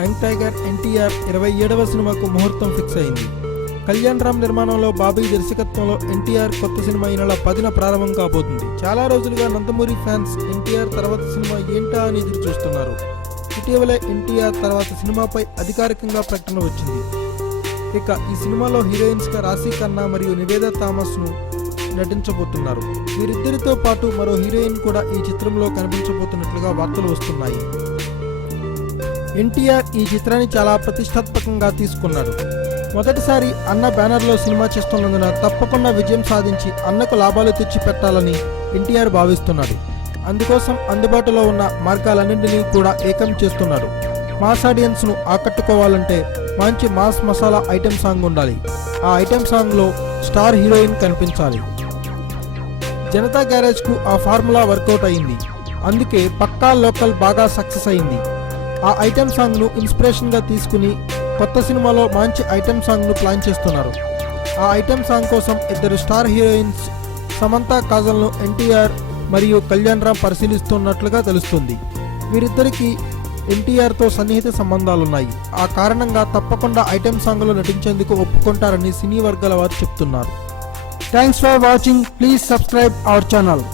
Young tiger NTR 27వ సినిమాకు ముహూర్తం fix అయింది. కళ్యాణ్ రామ్ నిర్మాణంలో బాబీ దర్శకత్వంలో ఎన్టీఆర్ కొత్త సినిమా ఈ నెల 10న ప్రారంభం కాబోతుంది. చాలా రోజులుగా నందమూరి ఫ్యాన్స్ ఎన్టీఆర్ తర్వాత సినిమా ఏంటా అని ఎదురు చూస్తున్నారు. ఇటీవలే ఎన్టీఆర్ తర్వాత సినిమాపై అధికారికంగా ప్రకటన వచ్చింది. ఇక ఈ సినిమాలో హీరోయిన్స్ గా రాశి ఖన్నా మరియు నివేదా థామస్ ను నటించబోతున్నారు. వీరిద్దరితో పాటు మరో హీరోయిన్ కూడా ఈ చిత్రంలో కనిపించబోతున్నట్లుగా వార్తలు వస్తున్నాయి. ఎన్టీఆర్ ఈ చిత్రాన్ని చాలా ప్రతిష్టాత్మకంగా తీసుకున్నాడు. మొదటిసారి అన్న బ్యానర్లో సినిమా చేస్తున్నందున తప్పకుండా విజయం సాధించి అన్నకు లాభాలు తెచ్చి పెట్టాలని ఎన్టీఆర్ భావిస్తున్నాడు. అందుకోసం అందుబాటులో ఉన్న మార్గాలన్నింటినీ కూడా ఏకం చేస్తున్నాడు. మాస్ ఆడియన్స్ ను ఆకట్టుకోవాలంటే మంచి మాస్ మసాలా ఐటెం సాంగ్ ఉండాలి. ఆ ఐటెం సాంగ్ లో స్టార్ హీరోయిన్ కనిపించాలి. జనతా గ్యారేజ్ కు ఆ ఫార్ములా వర్కౌట్ అయింది. అందుకే పక్కా లోకల్ బాగా సక్సెస్ అయింది. ఆ ఐటెం సాంగ్ ను ఇన్స్పిరేషన్ గా తీసుకుని కొత్త సినిమాలో మంచి ఐటెం సాంగ్ ను ప్లాన్ చేస్తున్నారు. ఆ ఐటెం సాంగ్ కోసం ఇద్దరు స్టార్ హీరోయిన్స్ సమంత కాజల్ ను ఎన్టీఆర్ మరియు కళ్యాణ్ రామ్ పరిశీలిస్తున్నట్లుగా తెలుస్తుంది. వీరిద్దరికి ఎన్టీఆర్ తో సన్నిహిత సంబంధాలున్నాయి. ఆ కారణంగా తప్పకుండా ఐటెం సాంగ్ లో నటించేందుకు ఒప్పుకుంటారని సినీ వర్గాల వారు చెప్తున్నారు. Thanks for watching. Please subscribe our channel.